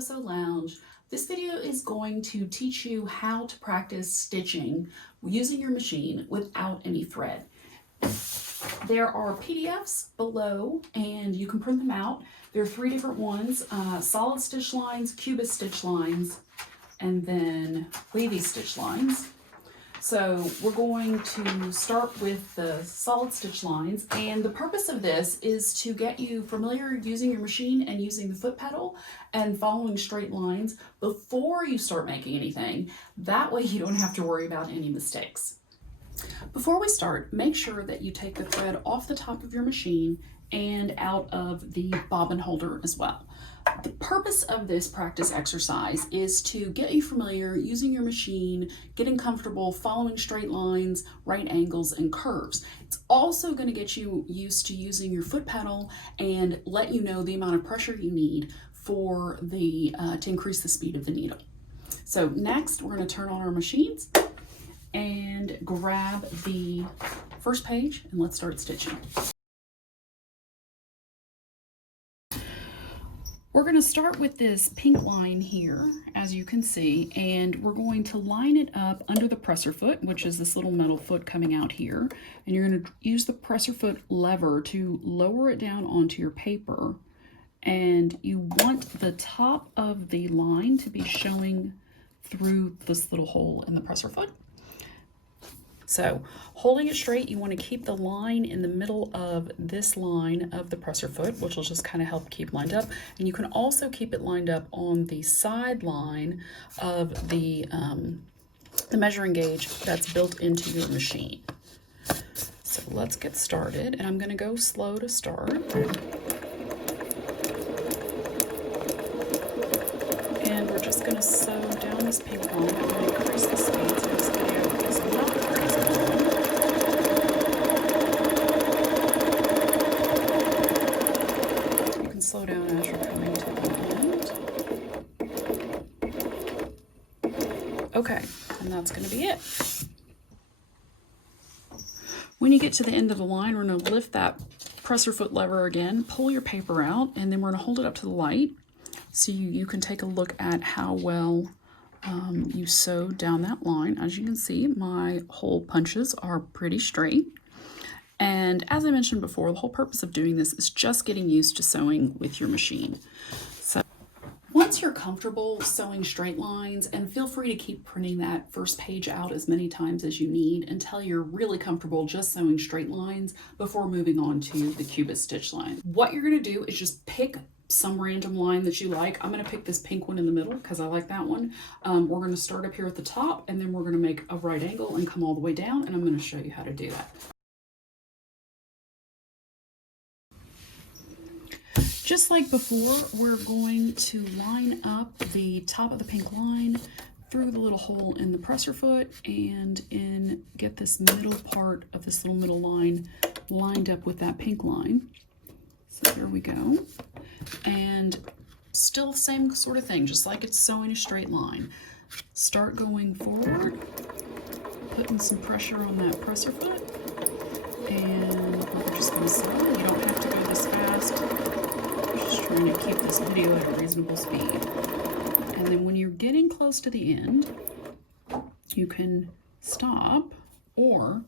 Sew Lounge. This video is going to teach you how to practice stitching using your machine without any thread. There are PDFs below and you can print them out. There are three different ones, solid stitch lines, cubist stitch lines, and then wavy stitch lines. So we're going to start with the solid stitch lines, and the purpose of this is to get you familiar using your machine and using the foot pedal and following straight lines before you start making anything. That way you don't have to worry about any mistakes. Before we start, make sure that you take the thread off the top of your machine and out of the bobbin holder as well. The purpose of this practice exercise is to get you familiar using your machine, getting comfortable following straight lines, right angles, and curves. It's also going to get you used to using your foot pedal and let you know the amount of pressure you need for the to increase the speed of the needle. So next, we're going to turn on our machines and grab the first page and let's start stitching. We're going to start with this pink line here, as you can see, and we're going to line it up under the presser foot, which is this little metal foot coming out here. And you're going to use the presser foot lever to lower it down onto your paper. And you want the top of the line to be showing through this little hole in the presser foot. So holding it straight, you want to keep the line in the middle of this line of the presser foot, which will just kind of help keep lined up. And you can also keep it lined up on the side line of the measuring gauge that's built into your machine. So let's get started, and I'm going to go slow to start. And we're just going to sew down this pink line. I'm going to increase the speed so this video is not crazy long. You can slow down as you're coming to the end. Okay, and that's going to be it. When you get to the end of the line, we're going to lift that presser foot lever again, pull your paper out, and then we're going to hold it up to the light so you can take a look at how well you sew down that line. As you can see, my hole punches are pretty straight. And as I mentioned before, the whole purpose of doing this is just getting used to sewing with your machine. So once you're comfortable sewing straight lines, and feel free to keep printing that first page out as many times as you need until you're really comfortable just sewing straight lines before moving on to the cubist stitch line. What you're going to do is just pick some random line that you like. I'm going to pick this pink one in the middle because I like that one. We're going to start up here at the top, and then we're going to make a right angle and come all the way down, and I'm going to show you how to do that. Just like before, we're going to line up the top of the pink line through the little hole in the presser foot and get this middle part of this little middle line lined up with that pink line. So here we go. And still the same sort of thing, just like it's sewing a straight line. Start going forward, putting some pressure on that presser foot, and we're just going to sew. You don't have to go this fast. Just trying to keep this video at a reasonable speed. And then when you're getting close to the end, you can stop or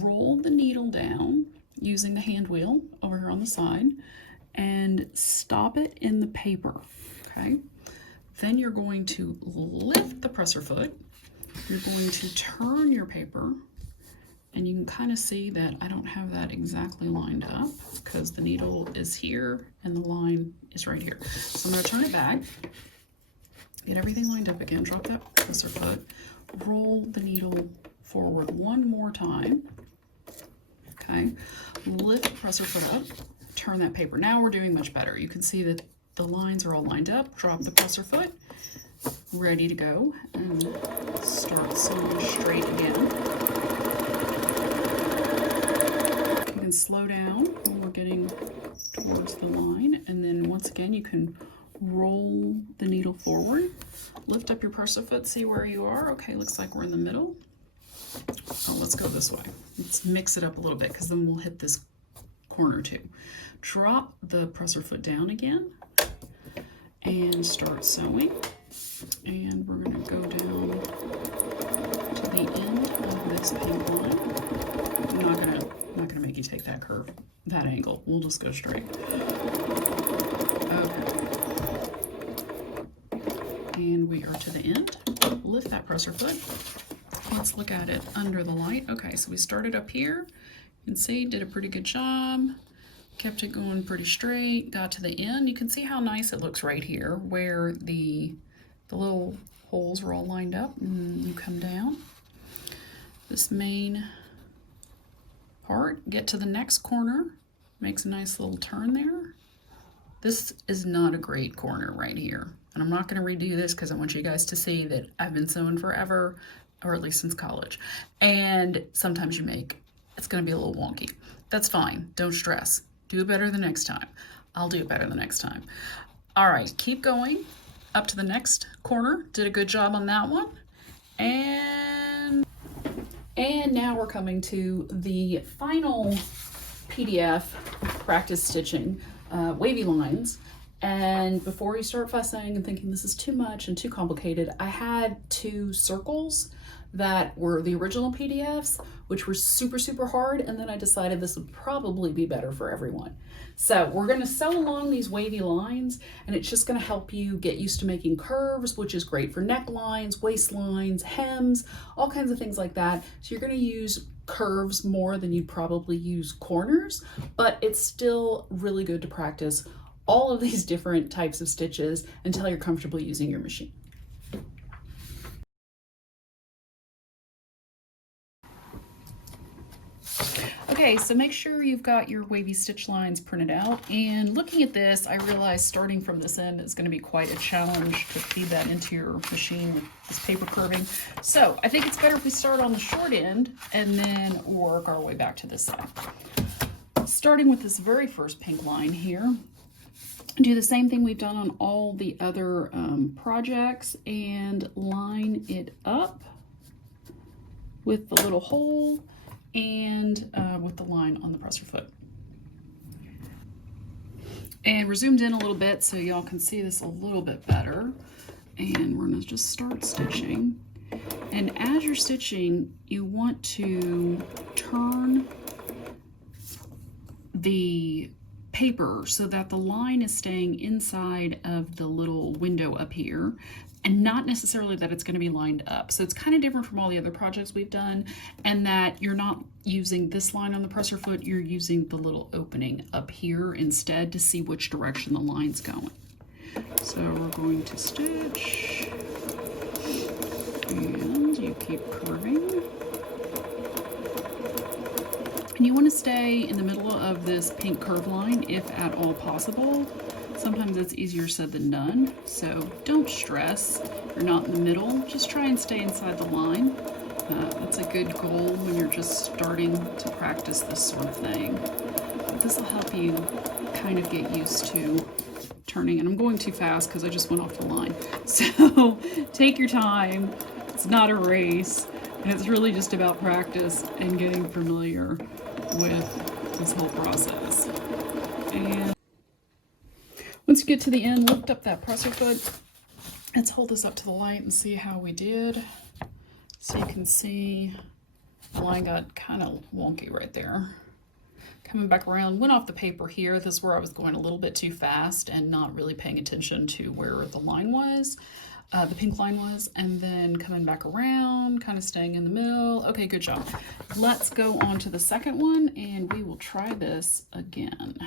roll the needle down using the hand wheel over here on the side and stop it in the paper, okay? Then you're going to lift the presser foot. You're going to turn your paper, and you can kind of see that I don't have that exactly lined up because the needle is here and the line is right here. So I'm going to turn it back, get everything lined up again, drop that presser foot, roll the needle forward one more time, okay? Lift the presser foot up, turn that paper. Now we're doing much better. You can see that the lines are all lined up. Drop the presser foot, ready to go, and start sewing straight again. You can slow down when we're getting towards the line, and then once again you can roll the needle forward, lift up your presser foot, see where you are. Okay, looks like we're in the middle. Oh, let's go this way. Let's mix it up a little bit because then we'll hit this corner too. Drop the presser foot down again and start sewing. And we're going to go down to the end of this pink line. I'm not gonna make you take that curve, that angle. We'll just go straight. Okay. And we are to the end. Lift that presser foot. Let's look at it under the light. Okay, so we started up here. You can see, did a pretty good job. Kept it going pretty straight, got to the end. You can see how nice it looks right here where the little holes are all lined up, and you come down this main part, get to the next corner, makes a nice little turn there. This is not a great corner right here. And I'm not going to redo this because I want you guys to see that I've been sewing forever, or at least since college. And sometimes it's going to be a little wonky. That's fine. Don't stress. Do it better the next time. I'll do it better the next time. All right, keep going up to the next corner. Did a good job on that one. And now we're coming to the final PDF practice stitching, wavy lines. And before you start fussing and thinking this is too much and too complicated, I had 2 circles that were the original PDFs, which were super, super hard. And then I decided this would probably be better for everyone. So we're gonna sew along these wavy lines, and it's just gonna help you get used to making curves, which is great for necklines, waistlines, hems, all kinds of things like that. So you're gonna use curves more than you'd probably use corners, but it's still really good to practice all of these different types of stitches until you're comfortable using your machine. Okay, so make sure you've got your wavy stitch lines printed out. And looking at this, I realized starting from this end is going to be quite a challenge to feed that into your machine with this paper curving. So I think it's better if we start on the short end and then work our way back to this side. Starting with this very first pink line here, do the same thing we've done on all the other projects and line it up with the little hole and with the line on the presser foot. And we're zoomed in a little bit so y'all can see this a little bit better. And we're gonna just start stitching. And as you're stitching, you want to turn the paper so that the line is staying inside of the little window up here, and not necessarily that it's going to be lined up. So it's kind of different from all the other projects we've done, and that you're not using this line on the presser foot, you're using the little opening up here instead to see which direction the line's going. So we're going to stitch, and you keep curving. And you want to stay in the middle of this pink curve line if at all possible. Sometimes it's easier said than done, so don't stress. You're not in the middle. Just try and stay inside the line. That's a good goal when you're just starting to practice this sort of thing. This will help you kind of get used to turning. And I'm going too fast because I just went off the line. So take your time. It's not a race. And it's really just about practice and getting familiar with this whole process. And once you get to the end, lift up that presser foot. Let's hold this up to the light and see how we did. So you can see the line got kind of wonky right there. Coming back around, went off the paper here. This is where I was going a little bit too fast and not really paying attention to where the line was. The pink line was, and then coming back around, kind of staying in the middle. Okay, good job. Let's go on to the second one, and we will try this again.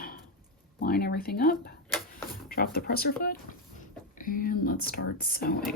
Line everything up, drop the presser foot, and let's start sewing.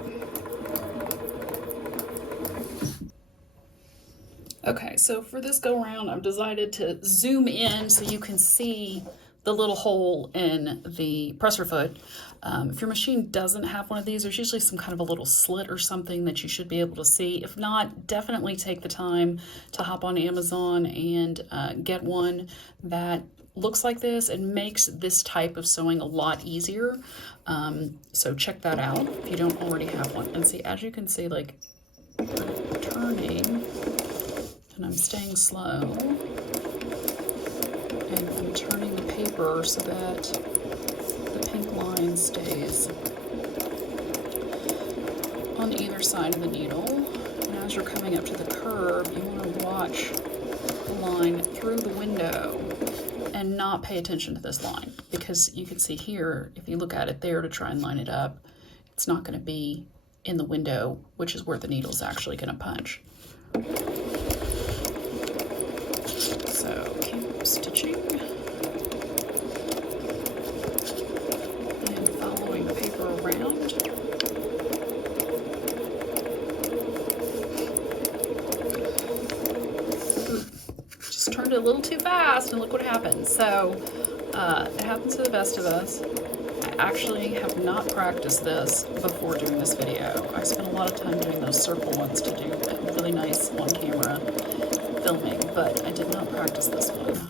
Okay, so for this go around, I've decided to zoom in so you can see the little hole in the presser foot. If your machine doesn't have one of these, there's usually some kind of a little slit or something that you should be able to see. If not, definitely take the time to hop on Amazon and get one that looks like this and makes this type of sewing a lot easier. So check that out if you don't already have one. And see, as you can see, like, I'm turning and I'm staying slow. And I'm turning the paper so that the pink line stays on either side of the needle. And as you're coming up to the curve, you want to watch the line through the window and not pay attention to this line, because you can see here, if you look at it there to try and line it up, it's not going to be in the window, which is where the needle's actually going to punch. So keep stitching and following the paper around. Just turned it a little too fast and look what happened. So it happens to the best of us. I actually have not practiced this before doing this video. I spent a lot of time doing those circle ones to do really nice on camera filming, but I did not practice this one.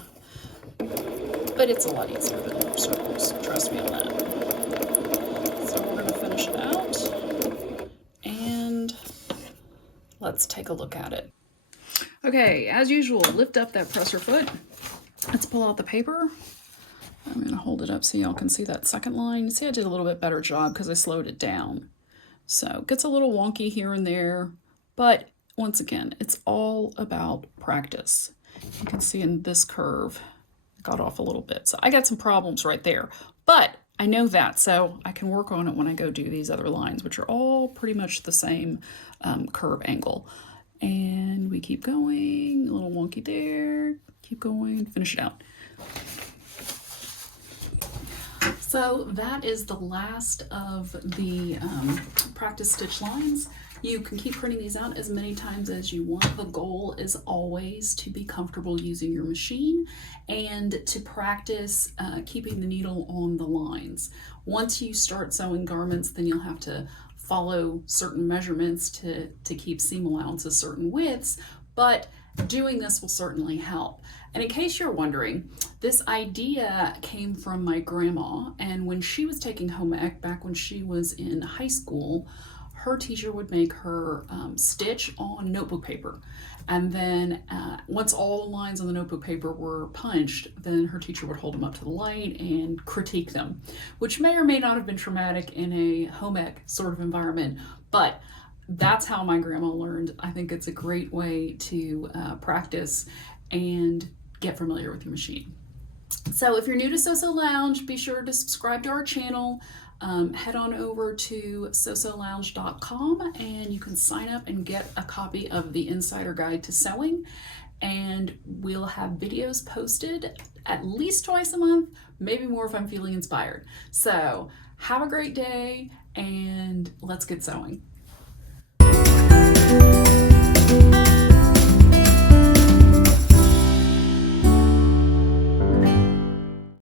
But it's a lot easier than circles, trust me on that. So we're gonna finish it out and let's take a look at it. Okay, as usual, lift up that presser foot. Let's pull out the paper. I'm going to hold it up so y'all can see that second line. See, I did a little bit better job because I slowed it down. So it gets a little wonky here and there, but once again, it's all about practice. You can see in this curve, I got off a little bit. So I got some problems right there, but I know that, so I can work on it when I go do these other lines, which are all pretty much the same curve angle. And we keep going, a little wonky there, keep going, finish it out. So that is the last of the practice stitch lines. You can keep printing these out as many times as you want. The goal is always to be comfortable using your machine and to practice keeping the needle on the lines. Once you start sewing garments, then you'll have to follow certain measurements to keep seam allowances certain widths, but doing this will certainly help. And in case you're wondering, this idea came from my grandma, and when she was taking home ec back when she was in high school, her teacher would make her stitch on notebook paper. And then once all the lines on the notebook paper were punched, then her teacher would hold them up to the light and critique them, which may or may not have been traumatic in a home ec sort of environment, but that's how my grandma learned. I think it's a great way to practice and get familiar with your machine. So if you're new to Sew Lounge, be sure to subscribe to our channel. Head on over to sewsewlounge.com and you can sign up and get a copy of the Insider Guide to Sewing. And we'll have videos posted at least twice a month, maybe more if I'm feeling inspired. So have a great day and let's get sewing.